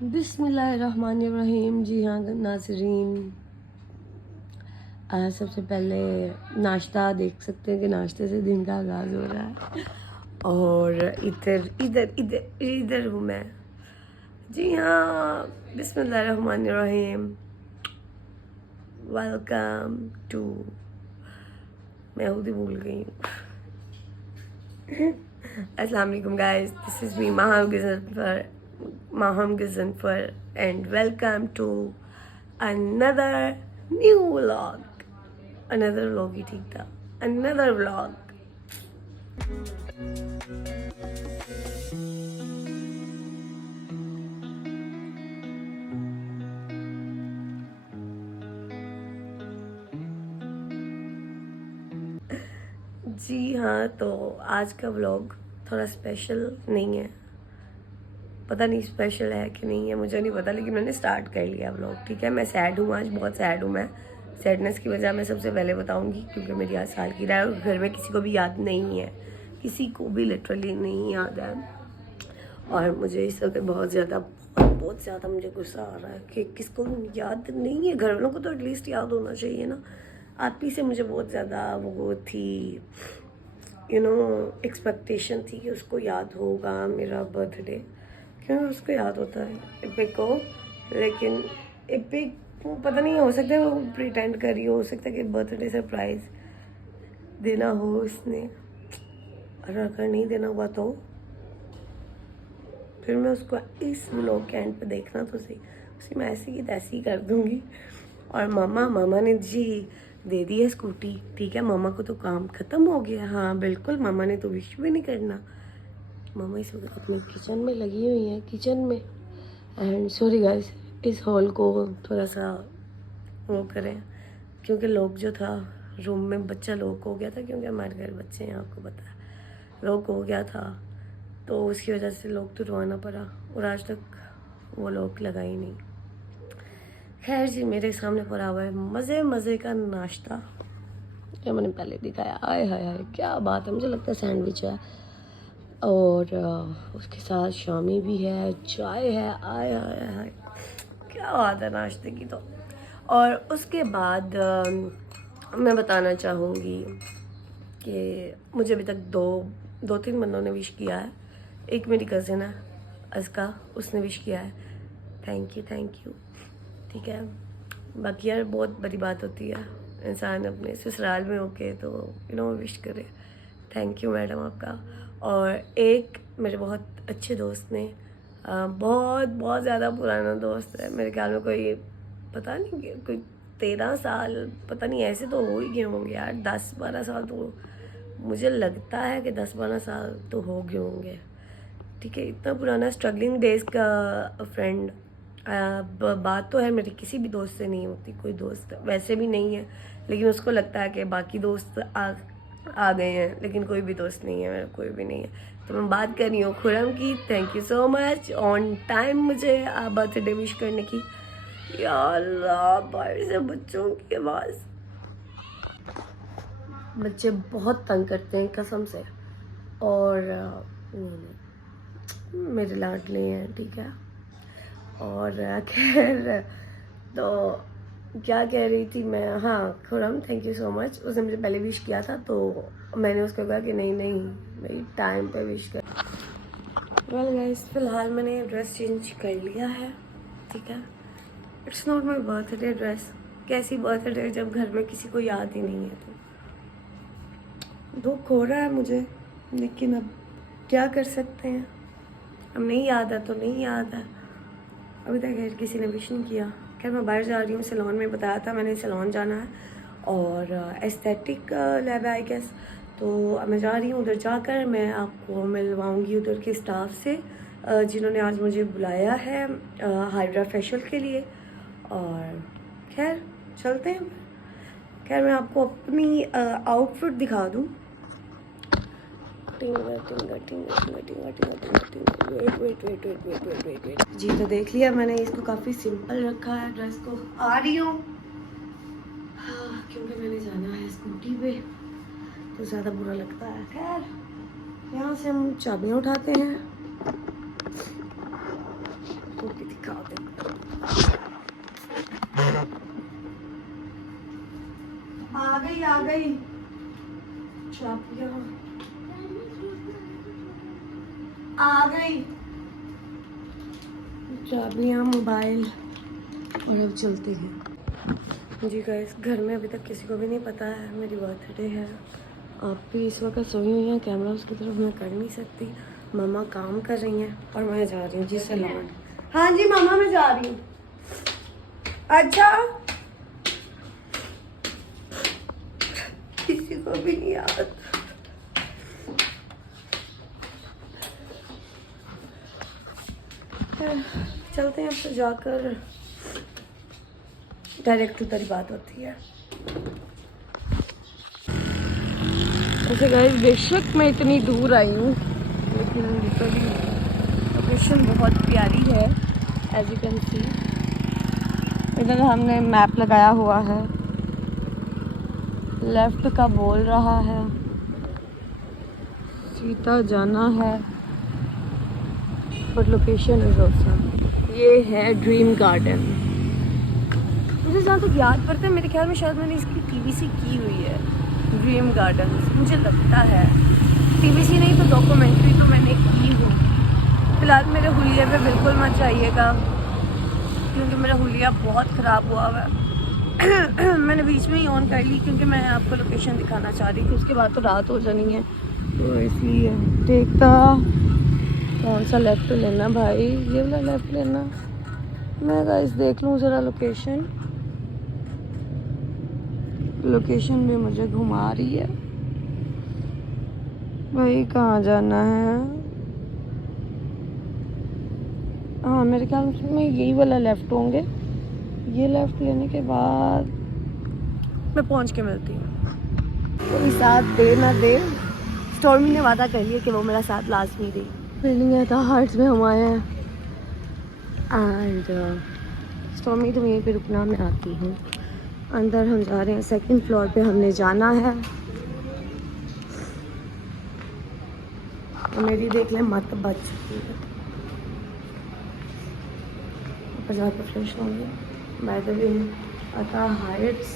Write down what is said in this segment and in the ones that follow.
बिस्मिल्लाहिर्रहमानिर्रहीम। जी हाँ नाज़रीन, सबसे पहले नाश्ता देख सकते हैं कि नाश्ते से दिन का आगाज़ हो रहा है। और इधर इधर इधर इधर हूँ मैं। जी हाँ, बिस्मिल्लाहिर्रहमानिर्रहीम। वेलकम टू, मैं खुद ही भूल गई हूँ। अस्सलाम वालेकुम guys, this is me Maham Gazanfar and welcome to another new vlog. Another vlog ही ठीक था, another vlog. जी हाँ, तो आज का व्लॉग थोड़ा स्पेशल नहीं है। पता नहीं स्पेशल है कि नहीं है, मुझे नहीं पता, लेकिन मैंने स्टार्ट कर लिया व्लॉग। ठीक है, मैं सैड हूँ, आज बहुत सैड हूँ मैं। सैडनेस की वजह मैं सबसे पहले बताऊँगी, क्योंकि मेरी आज सालगिरह है और घर में किसी को भी याद नहीं है, किसी को भी लिटरली नहीं याद है। और मुझे इस वक्त बहुत ज़्यादा मुझे गुस्सा आ रहा है कि किसको याद नहीं है। घर वालों को तो एटलीस्ट याद होना चाहिए ना। आप ही से मुझे बहुत ज़्यादा वो थी, एक्सपेक्टेशन थी कि उसको याद होगा मेरा बर्थडे, क्यों उसको याद होता है एपिक को। लेकिन एपिक पता नहीं, हो सकता है वो प्रिटेंड करी हो सकता है कि बर्थडे सरप्राइज़ देना हो उसने, और अगर नहीं देना हुआ तो फिर मैं उसको इस व्लॉग के एंड पे देखना तो सही, उसी मैं ऐसी की तैसी कर दूँगी। और मामा ने जी दे दी है स्कूटी। ठीक है, मामा को तो काम ख़त्म हो गया। हाँ बिल्कुल, मामा ने तो विश भी नहीं करना। मामा इस वक्त अपने किचन में लगी हुई हैं, किचन में। एंड सॉरी गाइस, इस हॉल को थोड़ा सा वो करें, क्योंकि लोग जो था रूम में, बच्चा लॉक हो गया था, क्योंकि हमारे घर बच्चे हैं, आपको पता है, लॉक हो गया था, तो उसकी वजह से लॉक तुड़वाना पड़ा और आज तक वो लॉक लगा ही नहीं। खैर जी, मेरे सामने पड़ा हुआ है मज़े का नाश्ता, जो मैंने पहले दिखाया। आय हाय हाय, क्या बात है, मुझे लगता है सैंडविच है और उसके साथ शामी भी है, चाय है। आय हाय हाय, क्या बात है नाश्ते की तो। और उसके बाद मैं बताना चाहूँगी कि मुझे अभी तक दो तीन बंदों ने विश किया है। एक मेरी कज़िन है अस्का, उसने विश किया है, थैंक यू। ठीक है, बाकी यार बहुत बड़ी बात होती है, इंसान अपने ससुराल में होके तो विश करे। थैंक यू मैडम आपका। और एक मेरे बहुत अच्छे दोस्त ने, बहुत ज़्यादा पुराना दोस्त है, मेरे ख्याल में कोई पता नहीं कोई 13 साल, पता नहीं, ऐसे तो हो ही गए होंगे यार, 10-12 साल तो मुझे लगता है कि 10-12 साल तो हो गए होंगे। ठीक है, इतना पुराना स्ट्रगलिंग डेज का फ्रेंड। बात तो है मेरी किसी भी दोस्त से नहीं होती, कोई दोस्त वैसे भी नहीं है, लेकिन उसको लगता है कि बाकी दोस्त आ गए हैं, लेकिन कोई भी दोस्त नहीं है मेरा, कोई भी नहीं है। तो मैं बात कर रही हूँ खुरम की। Thank you so much on time मुझे बर्थडे विश करने की। या अल्लाह, बाहर से बच्चों की आवाज़, बच्चे बहुत तंग करते हैं कसम से, और मेरे लाडले हैं। ठीक है, और खैर तो क्या कह रही थी मैं, हाँ Khurram, thank you so much. उसने मुझे पहले विश किया था, तो मैंने उसको कहा कि नहीं मेरी टाइम पे विश कर। वेल गाइस, फिलहाल मैंने ड्रेस चेंज कर लिया है। ठीक है, it's not my birthday dress. कैसी बर्थडे जब घर में किसी को याद ही नहीं है, तो दुख हो रहा है मुझे, लेकिन अब क्या कर सकते हैं। अब नहीं याद है तो नहीं याद है, अभी तक खैर किसी ने विश नहीं किया। खैर मैं बाहर जा रही हूँ, सैलून में बताया था मैंने, सैलून जाना है और एस्थेटिक लैब है आई गेस, तो मैं जा रही हूँ उधर। जाकर मैं आपको मिलवाऊँगी उधर के स्टाफ से, जिन्होंने आज मुझे बुलाया है हाइड्रा फेशियल के लिए। और खैर चलते हैं। खैर मैं आपको अपनी आउटफिट दिखा दूँ। वेट। जी तो देख लिया मैंने, इसको काफ़ी सिंपल रखा है ड्रेस को। आ रही हूँ, हाँ, क्योंकि मैंने जाना है स्कूटी पे, तो ज़्यादा बुरा लगता है। खैर यहाँ से हम चाबियाँ उठाते हैं, तो दिखा आ गई चाबियाँ, आ गई चाबियाँ, मोबाइल, और अब चलते हैं। जी गाइस, घर में अभी तक किसी को भी नहीं पता है मेरी बर्थडे है। आप भी इस वक्त सोई हुई हैं, कैमरा उसकी तरफ मैं कर नहीं सकती। मम्मा काम कर रही हैं और मैं जा रही हूँ जी सैलून। हाँ जी मामा, मैं जा रही हूँ। अच्छा, किसी को भी नहीं याद। चलते हैं, अब तो जाकर डायरेक्ट उधर ही बात होती है। वैसे गाइस, बेशक मैं इतनी दूर आई हूँ लेकिन लिटरली लोकेशन बहुत प्यारी है। एज यू कैन सी, इधर हमने मैप लगाया हुआ है, लेफ्ट का बोल रहा है, सीधा जाना है, बट लोकेशन इज ऑसम। ये है ड्रीम गार्डन। मुझे जहाँ तक याद पड़ता है, मेरे ख्याल में शायद मैंने इसकी टीवीसी की हुई है, ड्रीम गार्डन मुझे लगता है। टीवीसी नहीं तो डॉक्यूमेंट्री तो मैंने की हुई। फिलहाल मेरे हुलिये पे बिल्कुल मत जाइएगा क्योंकि मेरा हुलिया बहुत ख़राब हुआ हुआ है। मैंने बीच में ही ऑन कर ली क्योंकि मैं आपको लोकेशन दिखाना चाह रही थी, उसके बाद तो रात हो जानी है, तो इसलिए देखता कौन सा लेफ़्ट लेना भाई। ये वाला लेफ़्ट लेना। मैं गाइस देख लूँ ज़रा लोकेशन। लोकेशन भी मुझे घुमा रही है भाई, कहाँ जाना है। हाँ, मेरे ख्याल में यही वाला लेफ़्ट होंगे। ये लेफ़्ट लेने के बाद मैं पहुँच के मिलती हूँ। कोई साथ दे ना दे, स्टॉर्मी ने वादा कर लिया कि वो मेरा साथ लाजमी देगी। बिल्डिंग है था हार्ट्स में हम आए हैं एंड स्टॉर्मी तो यहीं पे रुकना, मैं आती हूँ। अंदर हम जा रहे हैं, सेकंड फ्लोर पे हमने जाना है। तो मेरी देख लें मत बच चुकी है, ऊपर जाकर फ्रेश होंगे। बाय द वे अता हाइट्स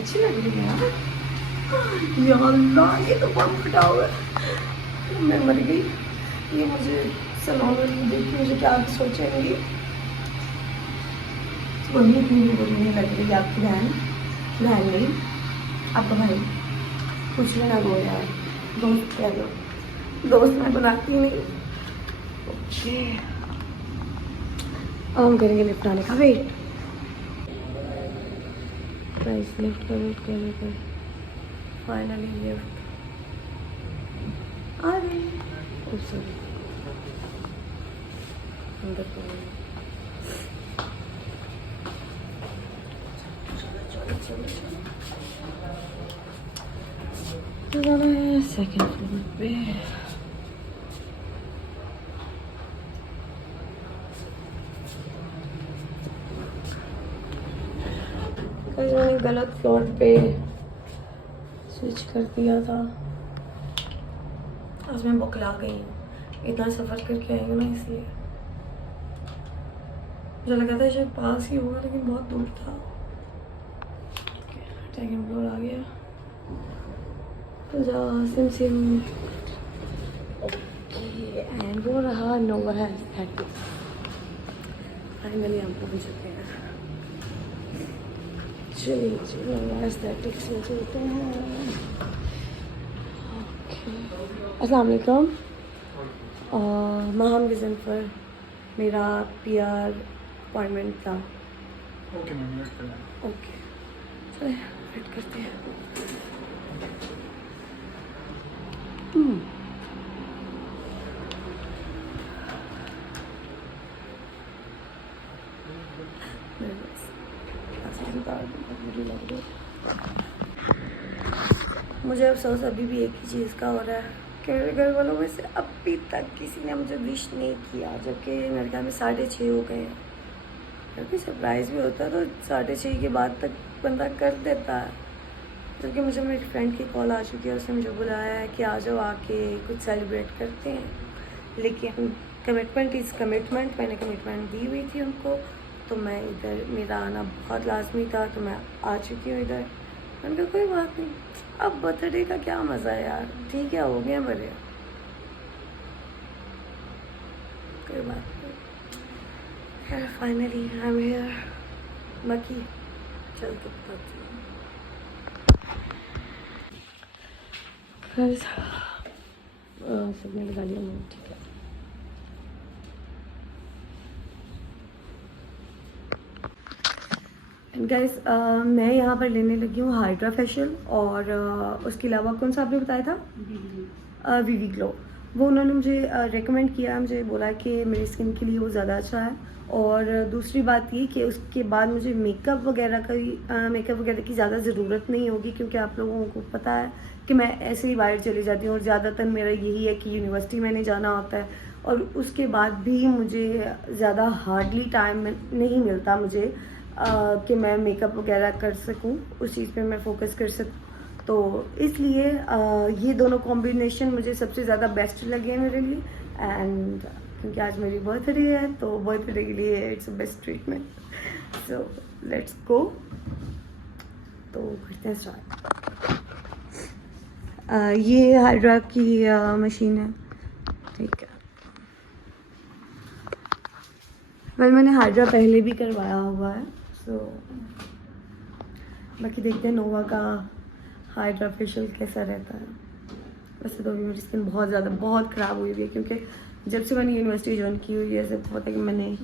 अच्छी लग रही है यार। या अल्लाह, ये तो बहुत फटा हुआ है, मैं मर गई। ये मुझे सैलून वाली देख के मुझे क्या सोचेंगी। वही इतनी बुरी नहीं लग रही आपकी बहन नहीं, आपका भाई कुछ भी ना बोल यार, दोस्त कह दो, दोस्त मैं बनाती नहीं। ओके, अब हम करेंगे लिफ्ट आने का वेट। गाइस, लिफ्ट का वेट करने पर फाइनली लिफ्ट आ गई। सॉरी, अंदर तो जाना है सेकंड फ्लोर पे। कल मैंने गलत फ्लोर पे स्विच कर दिया था। आज मैं बौखला गई हूँ, इतना सफ़र करके आई हूँ ना, इसलिए मुझे लगा था शायद पास ही होगा लेकिन बहुत दूर था। सेकंड फ्लोर आ गया, तो जा सिम ओके। एंड वो रहा नोवा एस्थेटिक्स। फाइनली हम पहुँच चुके हैं। चलिए जी, नोवा एस्थेटिक्स में चलते हैं। अस्सलाम वालेकुम। महम विज़न पर मेरा PR अपॉइंटमेंट था। ओके मैम, वेट कर लें। ओके, चलिए वेट करते हैं। मुझे अफसोस अभी भी एक ही चीज़ का हो रहा है कि मेरे घर वालों में से अभी तक किसी ने मुझे विश नहीं किया, जबकि मेरे ख्याल में 6:30 हो गए हैं। क्योंकि सरप्राइज़ भी होता है तो 6:30 के बाद तक बंदा कर देता है। जबकि मुझे मेरी फ्रेंड की कॉल आ चुकी है, उसने मुझे बुलाया है कि आ जाओ, आके कुछ सेलिब्रेट करते हैं। लेकिन कमिटमेंट इज़ कमिटमेंट, मैंने कमिटमेंट दी हुई थी उनको तो मैं इधर, मेरा आना बहुत लाजमी था, तो मैं आ चुकी हूँ इधर। मैंने कहा कोई बात नहीं, अब बर्थडे का क्या मज़ा है यार, ठीक है हो गया बड़े, कोई बात नहीं। यार फाइनली आई एम हियर। बाकी चल के बताती हूँ। सिग्नल लगा लिया मैंने, ठीक है। एंड गाइस मैं यहाँ पर लेने लगी हूँ हाइड्रा फेशियल, और उसके अलावा कौन सा आपने बताया था, वीवी ग्लो। वो उन्होंने मुझे रेकमेंड किया, मुझे बोला कि मेरी स्किन के लिए वो ज़्यादा अच्छा है। और दूसरी बात ये कि उसके बाद मुझे मेकअप वगैरह की ज़्यादा ज़रूरत नहीं होगी, क्योंकि आप लोगों को पता है कि मैं ऐसे ही बाहर चली जाती हूँ, और ज़्यादातर मेरा यही है कि यूनिवर्सिटी मैंने जाना होता है, और उसके बाद भी मुझे ज़्यादा हार्डली टाइम नहीं मिलता मुझे कि मैं मेकअप वगैरह कर सकूं, उस चीज़ पे मैं फोकस कर सकूं। तो इसलिए ये दोनों कॉम्बिनेशन मुझे सबसे ज़्यादा बेस्ट लगे मेरे लिए। एंड क्योंकि आज मेरी बर्थडे है, तो बर्थडे के लिए it's best treatment. So let's go, तो करते हैं स्टार्ट। ये हाइड्रा की मशीन है, ठीक है। वेल मैंने हाइड्रा पहले भी करवाया हुआ है, सो बाकी देखते हैं नोवा का हाइड्रा फेशियल कैसा रहता है। वैसे तो अभी मेरी स्किन बहुत ख़राब हुई हुई है, क्योंकि जब से मैंने यूनिवर्सिटी ज्वाइन की हुई है, ऐसे पता है कि मैंने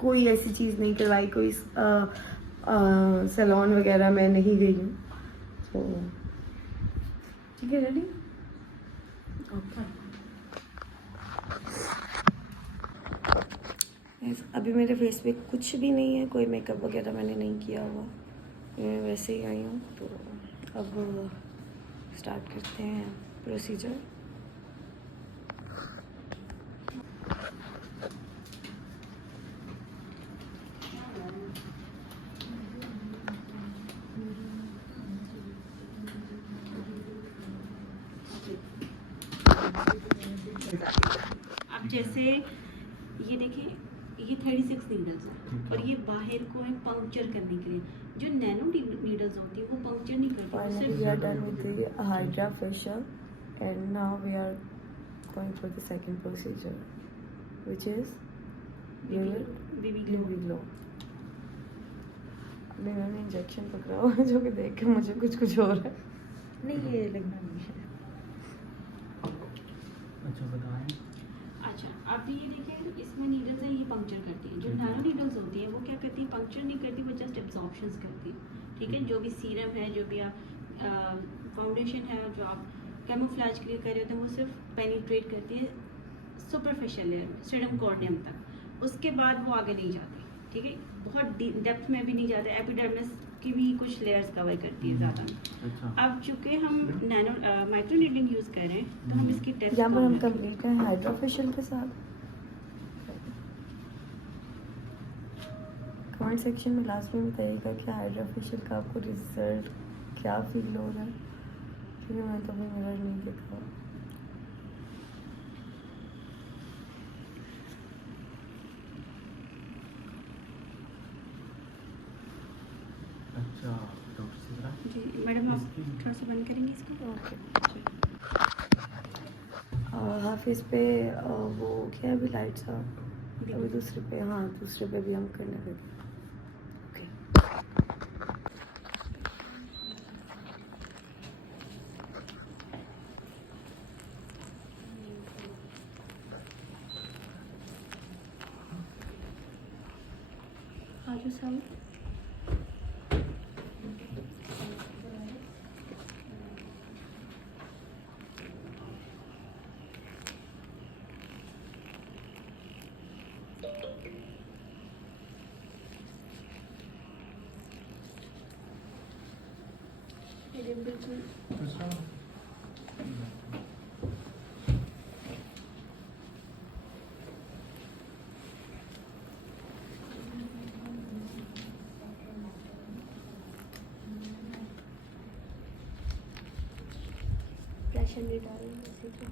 कोई ऐसी चीज़ नहीं करवाई, कोई सैलून वगैरह मैं नहीं गई हूँ। तो ठीक है, रेडी, ओके। अभी मेरे फेस पे कुछ भी नहीं है, कोई मेकअप वगैरह मैंने नहीं किया हुआ, मैं वैसे ही आई हूँ। तो अब स्टार्ट करते हैं प्रोसीजर। अब जैसे ये देखिए, ये 36 नीडल्स है, और ये बाहर को है पंक्चर करने के लिए। जो नैनो नीडल्स होती है वो पंक्चर नहीं करती, वो Finally, we are done with the Hydra facial, and now we are going for the second procedure, which is BB glow. अभी मैंने इंजेक्शन पकड़ा हुआ है, जो कि देख के मुझे कुछ हो रहा है। नहीं, ये लगना नहीं है। अच्छा बताएं। अच्छा, अब ये देखिए, इसमें नीडल्स है, ये पंक्चर करती है। जो नैनो नीडल्स होती है वो क्या करती है, पंक्चर नहीं करती, वो जस्ट एब्जॉर्प्शंस करती है। ठीक है, जो भी सीरम है, जो भी आप फाउंडेशन है, जो आप कैमोफ्लेज के लिए कर रहे होते हैं, वो सिर्फ पेनिट्रेट करती है सुपरफिशियल लेयर में, सेरम कॉर्नियम तक। उसके बाद वो आगे नहीं जाती, ठीक है, बहुत डेप्थ में भी नहीं जाते। एपिडर्मिस की भी कुछ लेयर्स कवर करती है ज़्यादा। अच्छा। अब चूंकि हम नैनो माइक्रो नीडलिंग यूज़ कर रहे हैं, तो हम इसकी टेस्ट यहाँ पर हम कंप्लीट करें हाइड्रा फेशियल के साथ। कमेंट सेक्शन में लास्ट में बताइएगा कि हाइड्रा फेशियल का आपको रिजल्ट क्या फील हो रहा है, क्योंकि मैं तो अभी मिरर नहीं देखा। अच्छा डॉक्टर सिद्रा जी मैडम, आप थोड़ा सा बंद करेंगे इसको। ओके, हाँ फेस पे वो क्या है अभी लाइट सा, अभी दूसरे पे, हाँ दूसरे पे भी हम करने लगे। ओके, आज सब बिल्कुल दूसरा प्रेशर नहीं डालेंगे, ठीक है।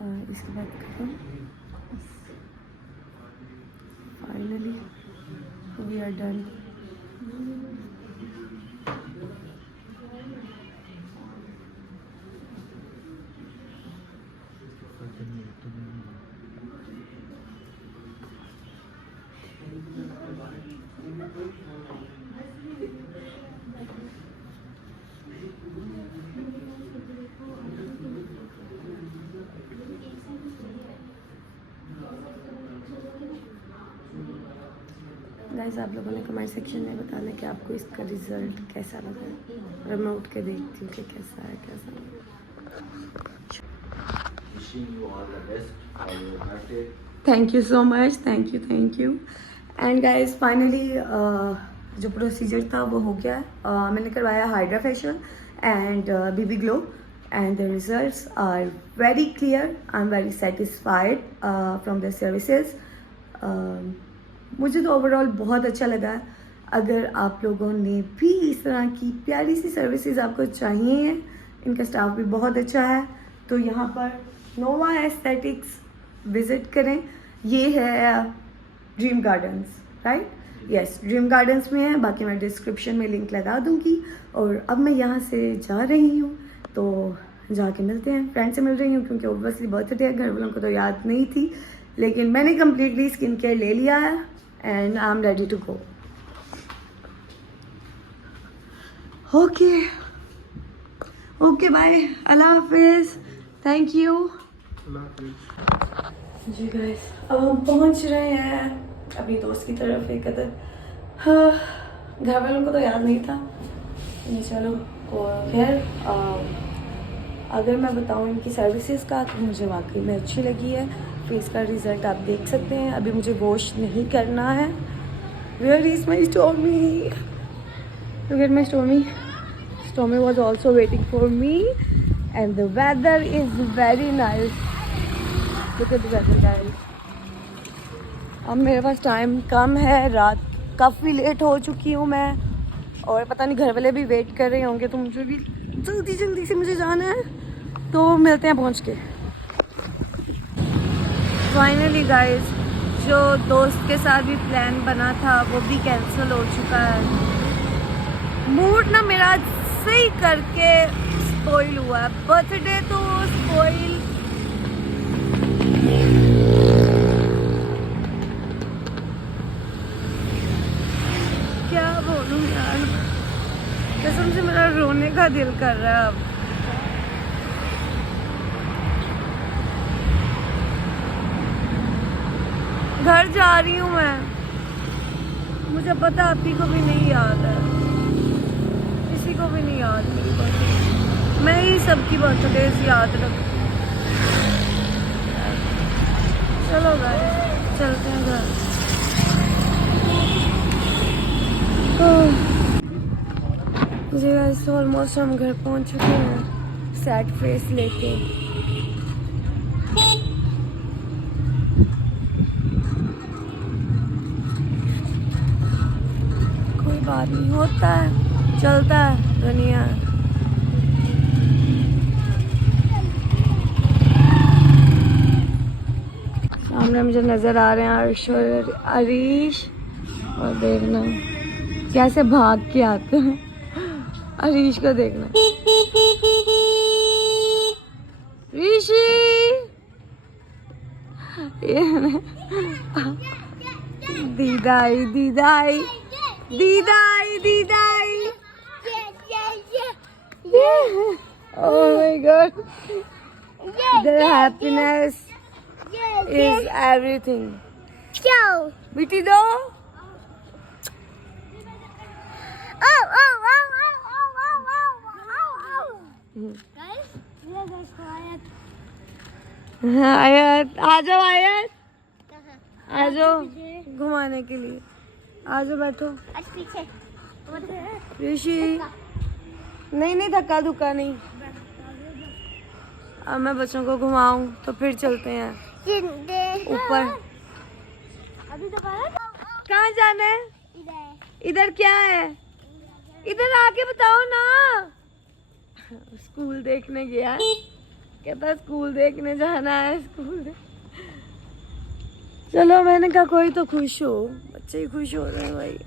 और इसके बाद खत्म। Finally we are done. Guys, आप लोगों ने कमेंट सेक्शन में बताना कि आपको इसका रिजल्ट कैसा लगा। और मैं उठ के देखती हूँ कि कैसा है कैसा नहीं। Wishing you all the best for your birthday. Thank you so much, thank you. And guys finally जो प्रोसीजर था वो हो गया है। मैंने करवाया hydra facial and BB glow and the results are very clear. I am very satisfied from the services. मुझे तो ओवरऑल बहुत अच्छा लगा। अगर आप लोगों ने भी इस तरह की प्यारी सी सर्विसेज आपको चाहिए, इनका स्टाफ भी बहुत अच्छा है, तो यहाँ पर नोवा एस्थेटिक्स विज़िट करें। ये है dream gardens, right? Yes, dream gardens में है। बाकी मैं डिस्क्रिप्शन में लिंक लगा दूँगी। और अब मैं यहाँ से जा रही हूँ, तो जाके मिलते हैं। फ्रेंड से मिल रही हूँ क्योंकि ओब्वियसली बर्थडे है। घर वालों को तो याद नहीं थी, लेकिन मैंने कम्प्लीटली स्किन केयर ले लिया है and I am ready to go. Okay bye, अल्लाह हाफिज़, थैंक यू जी गाइस। अब हम पहुंच रहे हैं अपनी दोस्त की तरफ एक कदर। हाँ, घर वालों को तो याद नहीं था ये, चलो। और खैर अगर मैं बताऊं इनकी सर्विसेज का, तो मुझे वाकई में अच्छी लगी है। फेस का रिज़ल्ट आप देख सकते हैं। अभी मुझे वॉश नहीं करना है। Where is my Stormy? To get my Stormy. Stormy was also waiting for me and the weather is very nice. Look at the weather guys. अब मेरे पास टाइम कम है, रात काफ़ी लेट हो चुकी हूँ मैं, और पता नहीं घर वाले भी वेट कर रहे होंगे, तो मुझे भी जल्दी से मुझे जाना है। तो मिलते हैं पहुँच के। फाइनली गाइस, जो दोस्त के साथ भी प्लान बना था वो भी कैंसिल हो चुका है। मूड ना मेरा सही करके स्पॉइल हुआ है। बर्थडे तो स्पॉइल, क्या बोलूं यार, कसम से मेरा रोने का दिल कर रहा है अब। घर जा रही हूँ मैं, मुझे पता आप ही को भी नहीं याद है, किसी को भी नहीं याद मेरी बर्थडे। मैं ही सबकी बर्थडे याद रखती हूँ। चलो गाइस, चलते हैं घर। जी गाइस, ऑलमोस्ट हम घर पहुंच चुके हैं सैड फेस लेके। कोई बात नहीं, होता है, चलता है दुनिया। सामने मुझे नजर आ रहे हैं अर्श और अरीश, और देखना कैसे भाग के आते हैं। अरीश को देखना, ऋषि दीदाई दीदाई दीदाई दीदाई। Oh my God, their happiness is everything. बेटी दो। आयत, आ जाओ आयत, आ जाओ घुमाने के लिए, आ जाओ बैठो। ऋषि नहीं धक्का धुक्का नहीं। अब मैं बच्चों को घुमाऊं तो फिर चलते हैं ऊपर। कहाँ जाना है? इधर क्या है? इधर आके बताओ ना। स्कूल देखने गया है, कहता स्कूल देखने जाना है, चलो मैंने कहा कोई तो खुश हो, बच्चे ही खुश हो रहे हैं भाई।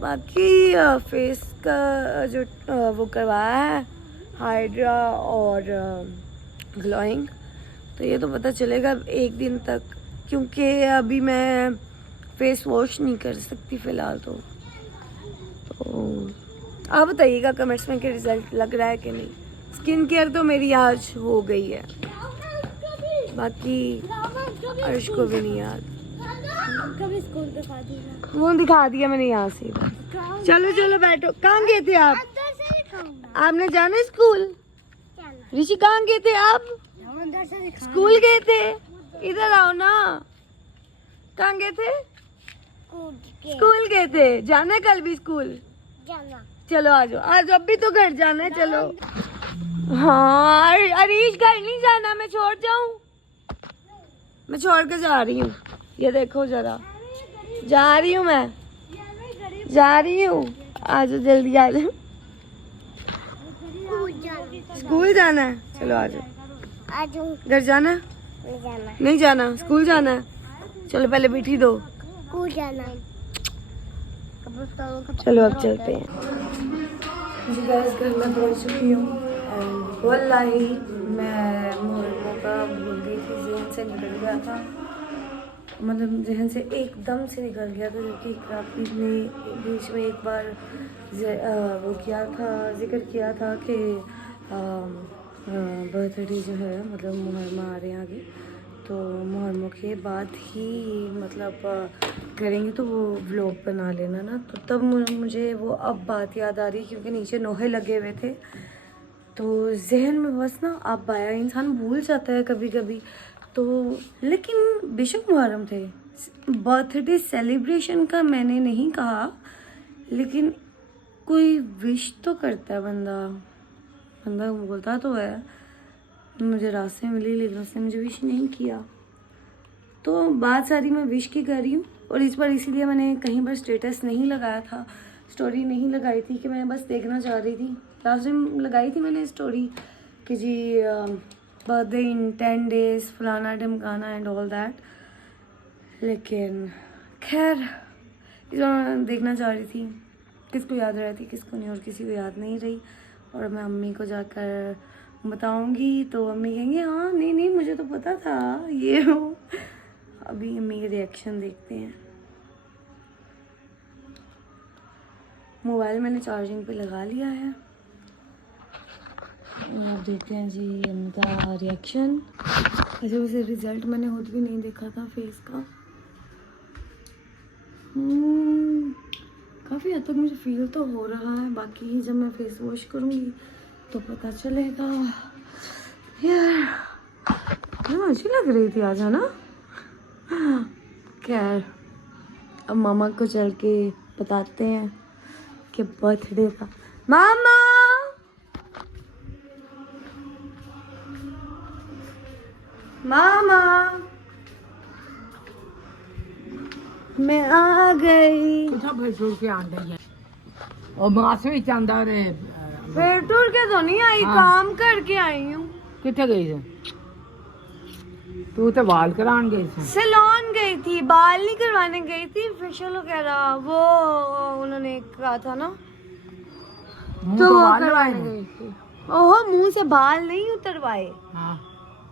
बाकी फेस का जो वो करवाया है हाइड्रा और ग्लोइंग, तो ये तो पता चलेगा एक दिन तक, क्योंकि अभी मैं फेस वॉश नहीं कर सकती फ़िलहाल। तो आप बताइएगा कमेंट्स में कि रिज़ल्ट लग रहा है कि नहीं। स्किन केयर तो मेरी आज हो गई है, बाकी अर्श को भी नहीं याद। कभी स्कूल दिखा दी वो दिखा दिया मैंने यहाँ से। चलो चलो बैठो। कहाँ गए थे आप? अंदर से दिखाऊंगा। आपने जाना स्कूल? ऋषि कहाँ गए थे आप? अंदर से दिखा। स्कूल गए थे? इधर आओ ना। कहाँ गए थे? स्कूल गए थे। जाना है कल भी स्कूल? जाना। चलो आ जाओ, आज अब भी तो घर जाना है। चलो। हाँ अरीश घर नहीं जाना, मैं छोड़ जाऊं? मैं छोड़ के जा रही हूँ, ये देखो जरा, जा रही हूँ मैं, जा रही हूँ। आ जाओ जल्दी आ जाओ। स्कूल जाना है? चलो आ जाओ। घर जाना है? नहीं जाना, स्कूल जाना है। चलो पहले बैठी दो। स्कूल जाना। चलो अब चलते हैं। जी गाइस घर में पहुंच चुकी हूँ और वल्लाही मैं मोहर्रम का भूल गई थी, जहन से निकल गया था, मतलब जहन से एकदम से निकल गया था, क्योंकि काफ़ी ने बीच में एक बार वो किया था, जिक्र किया था कि बर्थडे जो है मतलब मुहर्रम आ रहे हैं आगे, तो मुहर्रम के बाद ही मतलब करेंगे, तो वो व्लॉग बना लेना ना। तो तब मुझे वो अब बात याद आ रही, क्योंकि नीचे नोहे लगे हुए थे, तो जहन में बस ना अब आया। इंसान भूल जाता है कभी कभी तो। लेकिन बेशक मुहर्रम थे, बर्थडे सेलिब्रेशन का मैंने नहीं कहा, लेकिन कोई विश तो करता है बंदा बोलता तो है। मुझे रास्ते में मिली लेकिन उसने मुझे विश नहीं किया, तो बात सारी मैं विश की कर रही हूँ। और इस बार इसीलिए मैंने कहीं पर स्टेटस नहीं लगाया था, स्टोरी नहीं लगाई थी, कि मैं बस देखना चाह रही थी। लास्ट टाइम लगाई थी मैंने स्टोरी कि जी बर्थडे इन 10 days फलाना ढमकाना एंड ऑल दैट, लेकिन खैर इस बार देखना चाह रही थी किसको याद रहती किसको नहीं, और किसी को याद नहीं रही। और मैं अम्मी को जाकर बताऊंगी तो अम्मी कहेंगे हाँ नहीं मुझे तो पता था ये हो। अभी अम्मी के रिएक्शन देखते हैं। मोबाइल मैंने चार्जिंग पे लगा लिया है, आप देखते हैं जी अम्मी का रिएक्शन। ऐसे वैसे रिजल्ट मैंने खुद भी नहीं देखा था फेस का। काफ़ी हद तक मुझे फील तो हो रहा है, बाकी जब मैं फेस वॉश करूँगी तो पता चलेगा। यार अच्छी लग रही थी आज, है ना? खैर अब मामा को चल के बताते हैं कि बर्थडे था। मामा मामा मैं आ गई। और मासे भी चांदा रे फिर टूर के तो नहीं आई, काम करके आई हूँ। किथे गई थी तू? तो बाल करान गई थी। सैलून गई थी, बाल नहीं करवाने गई थी, फेशियल वगैरह वो उन्होंने कहा था ना, मुंह तो वो बाल करवाने लगाए गई थी। ओहो मुंह से बाल नहीं उतरवाए, हाँ।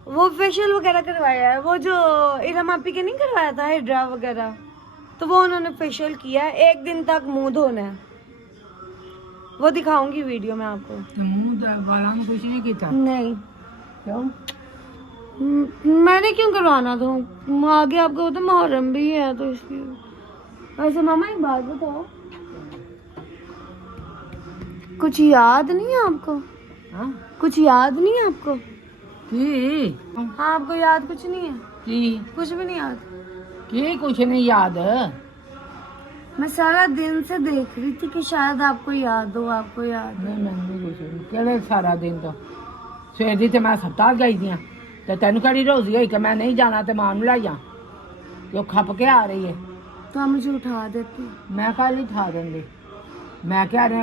वो फेशियल वगैरह करवाया है। वो जो इरम आपी के नहीं करवाया था हाइड्रा वगैरह, तो वो उन्होंने फेशियल किया है। 1 दिन तक मुंह धोना है, वो दिखाऊंगी वीडियो में आपको। तो मुंह बालों में कुछ नहीं किया? नहीं क्यों? मैंने क्यों करवाना था, आगे आपको तो मुहर्रम भी है तो इसलिए। वैसे मामा एक बात बताओ, कुछ याद नहीं है आपको? हाँ? कुछ याद नहीं है आपको? की हाँ आपको याद कुछ नहीं है? की कुछ भी नहीं याद? की कुछ नहीं याद? मैं सारा दिन से देख रही थी कि शायद आपको याद हो, आपको याद हो। नहीं मैंने कुछ नहीं। केड़े सारा दिन तो सवेर दी ते मैं हस्पताल गई थी, ते तेन कड़ी रोज गई कि मैं नहीं जाना, ते मां लाई जा जो खप के आ रही है। तो आप मुझे उठा देती। मैं कल ही ठा देंगी। मैं क्या रहे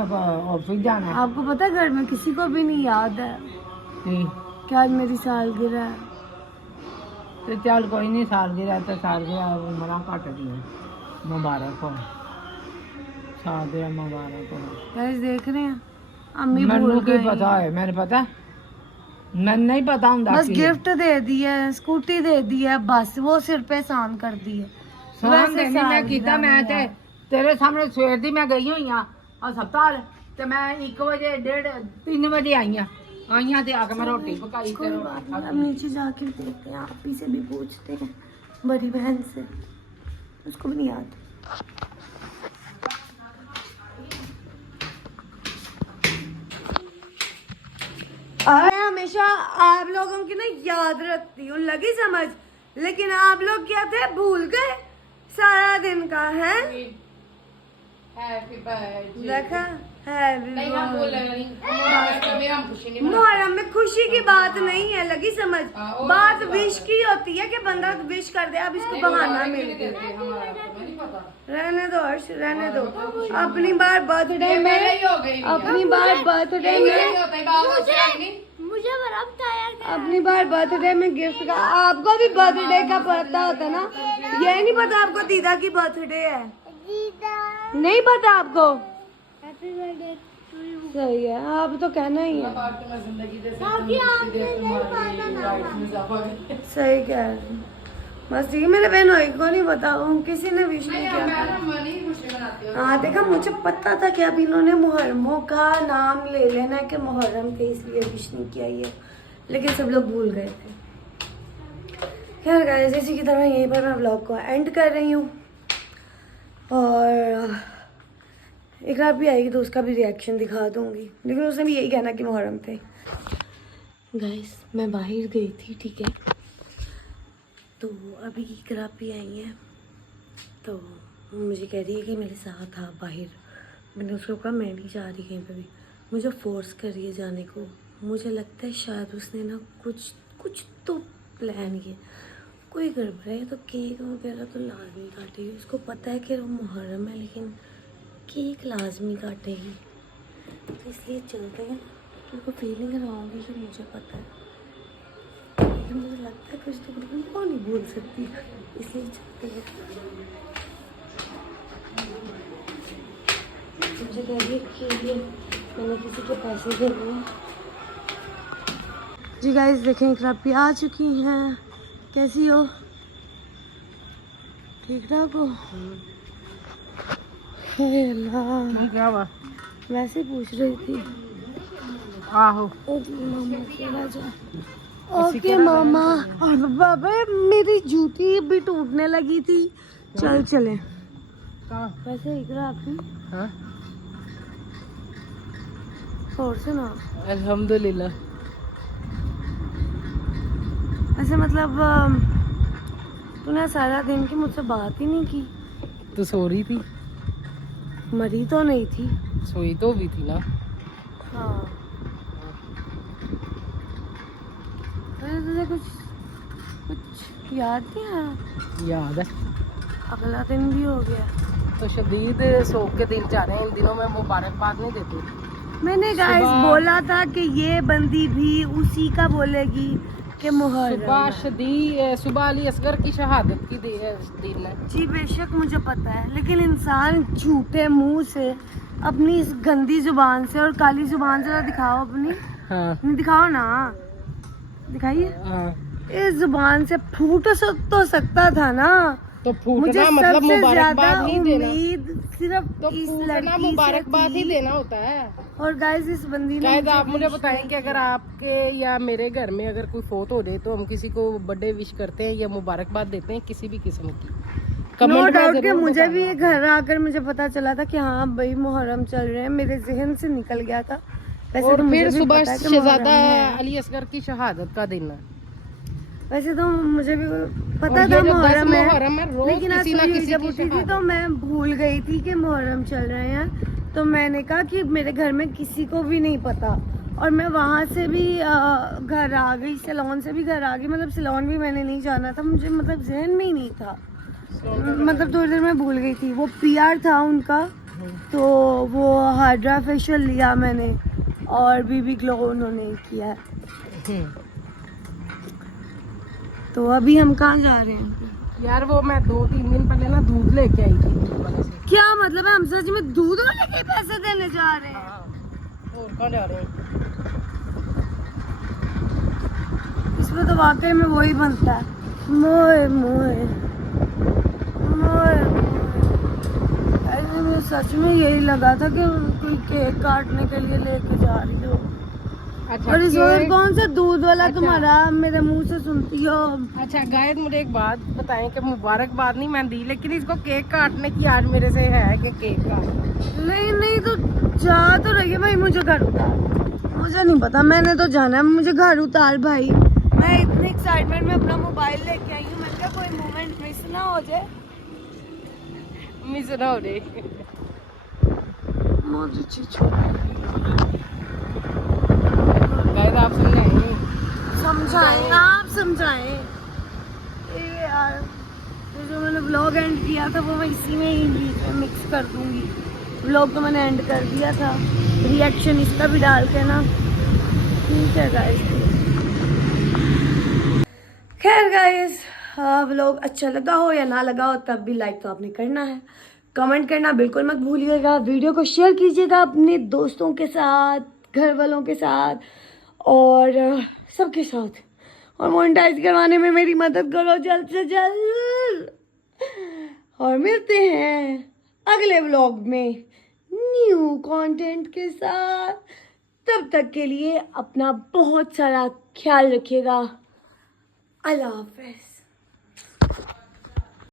ऑफिस जाना है आपको पता है घर में किसी को भी नहीं याद है नहीं कि आज मेरी सालगिरह है। तो चल कोई नहीं सालगिरह तो सालगिरह उम्र घट दी मुबारक हो सालगिरह मुबारक हो गाइस देख रहे हैं अम्मी मैनू भूल की गई पता है मैंने पता मैंने नहीं पता हुंदा बस कि गिफ्ट दे दी है, स्कूटी दे दी है, बस वो सिर पे एहसान कर दी है। सामान वैसे देनी मैं सालगिरह कीता मैं में ते यार। तेरे सामने सवेर दी मैं गई हुई हां हस्पताल ते मैं 1 बजे 3 बजे आई हां ते आके मैं रोटी पकाई कोई ते बात नहीं, अब नीचे जाके देखते हैं, आप ही से भी पूछते हैं, बड़ी बहन से, उसको भी नहीं याद। मैं हमेशा आप लोगों की ना याद रखती हूँ, लगी समझ, लेकिन आप लोग क्या थे, भूल गए सारा दिन का है। हैप्पी बर्थडे देखा है नहीं हम बोल रहे नहीं हम खुशी नहीं मुहर्रम में खुशी की बात नहीं है, लगी समझ, बात विश की होती है कि बंदा विश कर दे, अब इसको बहाना मिल गया। रहने दो हर्ष, रहने दो, अपनी बार बर्थडे में, अपनी बार बर्थडे में, मुझे बर्फ था अपनी बार बर्थडे में गिफ्ट का, आपको भी बर्थडे का पता होता ना, ये नहीं पता आपको दीदा की बर्थडे है, नहीं पता आपको, हैप्पी बर्थडे टू यू। सही है, आप तो कहना ही है, सही कह रहे हैं। बस ये मेरे बहनों को नहीं पता, किसी ने विश नहीं किया। हाँ देखा, मुझे पता था कि अब इन्होंने मुहर्रमों का नाम ले लेना है कि मुहर्रम थे इसलिए विश नहीं किया ये, लेकिन सब लोग भूल गए थे। खैर गाइस, इसी की तरह यहीं पर मैं व्लॉग को एंड कर रही हूँ, और एक रात भी आएगी तो उसका भी रिएक्शन दिखा दूंगी, लेकिन उसने भी यही कहना कि मुहर्रम थे। गाइस मैं बाहर गई थी, ठीक है, तो अभी इकरा भी आई है, तो मुझे कह रही है कि मेरे साथ आ बाहर। मैंने उसको कहा मैं नहीं जा रही कहीं पे भी, मुझे फोर्स कर रही है जाने को। मुझे लगता है शायद उसने ना कुछ तो प्लान किया, कोई गड़बड़ है, तो केक वगैरह तो लाजमी काटेगी, उसको पता है कि वो मुहर्रम है, लेकिन केक लाजमी काटेगी, तो इसलिए चलते हैं। उसको फीलिंग कराऊंगी कि मुझे पता है, लेकिन मुझे लगता है कुछ तो बिल्कुल वो नहीं बोल सकती, इसलिए चलते हैं। मुझे कह रही है कि ये मैंने किसी के पैसे देने हैं। जी गाइस देखें, इकरा भी आ चुकी हैं, कैसी हो, ठीक ठाक हो? हे अल्लाह, क्या हुआ वैसे ही पूछ रही थी। आहो ओके मामा चला जा, ओके मामा। और बाबा मेरी जूती भी टूटने लगी थी, चल चले। वैसे इकरा आपकी हाँ और सुना, अल्हम्दुलिल्लाह। ऐसे मतलब तूने सारा दिन की मुझसे बात ही नहीं की, तो सो रही थी, मरी तो नहीं थी। सोई तो भी थी ना। हाँ अरे तुझे कुछ याद नहीं आया? याद है, अगला दिन भी हो गया। तो शदीद शौक के दिल जा रहे हैं इन दिनों में, मुबारकबाद नहीं देते। मैंने गाइस सुबह- बोला था कि ये बंदी भी उसी का बोलेगी कि मुहर्रम है। सुबह अली असगर की शहादत की दिन है। जी बेशक मुझे पता है, लेकिन इंसान झूठे मुंह से, अपनी इस गंदी जुबान से और काली जुबान से दिखाओ अपनी, हाँ नहीं दिखाओ ना, दिखाइए। हाँ, इस जुबान से फूट तो सकता था ना, तो मुझे फूटना मतलब सबसे ज्यादा मुबारकबाद ही देना, उम्मीद सिर्फ तो इस फूटना लड़की मुबारकबाद से ही थी। देना होता है। और गाइस इस बंदी ने शायद मुझे आप मुझे wish बताएं नहीं कि अगर आपके या मेरे घर में अगर कोई फोत हो जाए तो हम किसी को बर्थडे विश करते हैं या मुबारकबाद देते हैं किसी भी किस्म की। नो कमेंट में डाउट कि जरूर मुझे भी बताना। ये घर आकर मुझे पता चला था कि हाँ भाई मुहर्रम चल रहे हैं, मेरे जहन से निकल गया था। वैसे और तो मुझे फिर भी सुबह पता है कि शहजादा मुहर्रम है। अली असगर की शहादत का दिन है। वैसे तो मुझे भी पता और था ये जो 10 मुहर्रम मुहर्रम है, है, रोज लेकिन आज किसी ना सुबह किसी जब की उठी थी तो शहादत। मैं भूल गई थी कि मुहर्रम चल रहे हैं, तो मैंने कहा कि मेरे घर में किसी को भी नहीं पता, और मैं वहाँ से भी घर आ गई, सिलोन से भी घर आ गई, मतलब सिलोन भी मैंने नहीं जाना था, मुझे मतलब जहन में ही नहीं था, मतलब थोड़ी देर में भूल गई थी। वो पीआर था उनका, तो वो हाइड्रा फेशियल लिया मैंने और बीबी ग्लो उन्होंने किया है। तो अभी हम कहाँ जा रहे हैं? यार वो मैं 2-3 दिन पहले ना दूध लेके आई थी दूध वाले से। क्या मतलब है हम सच में दूध वाले के पैसे देने जा रहे हैं? और कहाँ जा रहे हैं? इसमें तो वाकई में वही बनता है, मोए मोए मोए मोए। अरे मुझे सच में यही लगा था कि कोई केक काटने के लिए लेके जा रही हो। अच्छा और इस वक्त केक- कौन सा दूध वाला अच्छा। तुम्हारा मेरे मुंह से सुनती हो? अच्छा गायद मुझे एक बात बताएं कि मुबारकबाद नहीं मैं दी, लेकिन इसको केक काटने की आज मेरे से है कि केक काटना। नहीं नहीं तो जा तो रही है भाई, मुझे घर उतार। मुझे नहीं पता, मैंने तो जाना है, मुझे घर उतार भाई। मैं इतनी एक्साइटमेंट में अपना मोबाइल लेके आई हूँ, मैंने कहा कोई मोमेंट मिस ना हो जाए। मिस ना हो रे। मोदी चीचू गायद आप समझाएं। समझाएं, आप समझाएं। ये यार ये जो मैंने व्लॉग एंड किया था वो मैं इसी में ही मिक्स कर दूंगी। व्लॉग तो मैंने एंड कर दिया था, रिएक्शन इसका भी डाल के ना। ठीक है गाइस। खैर गाइस, व्लॉग अच्छा लगा हो या ना लगा हो तब भी लाइक तो आपने करना है, कमेंट करना बिल्कुल मत भूलिएगा, वीडियो को शेयर कीजिएगा अपने दोस्तों के साथ, घर वालों के साथ और सबके साथ, और मोनेटाइज करवाने में मेरी मदद करो जल्द से जल्द। और मिलते हैं अगले व्लॉग में न्यू कंटेंट के साथ। तब तक के लिए अपना बहुत सारा ख्याल रखिएगा। अल्लाह हाफ़िज़।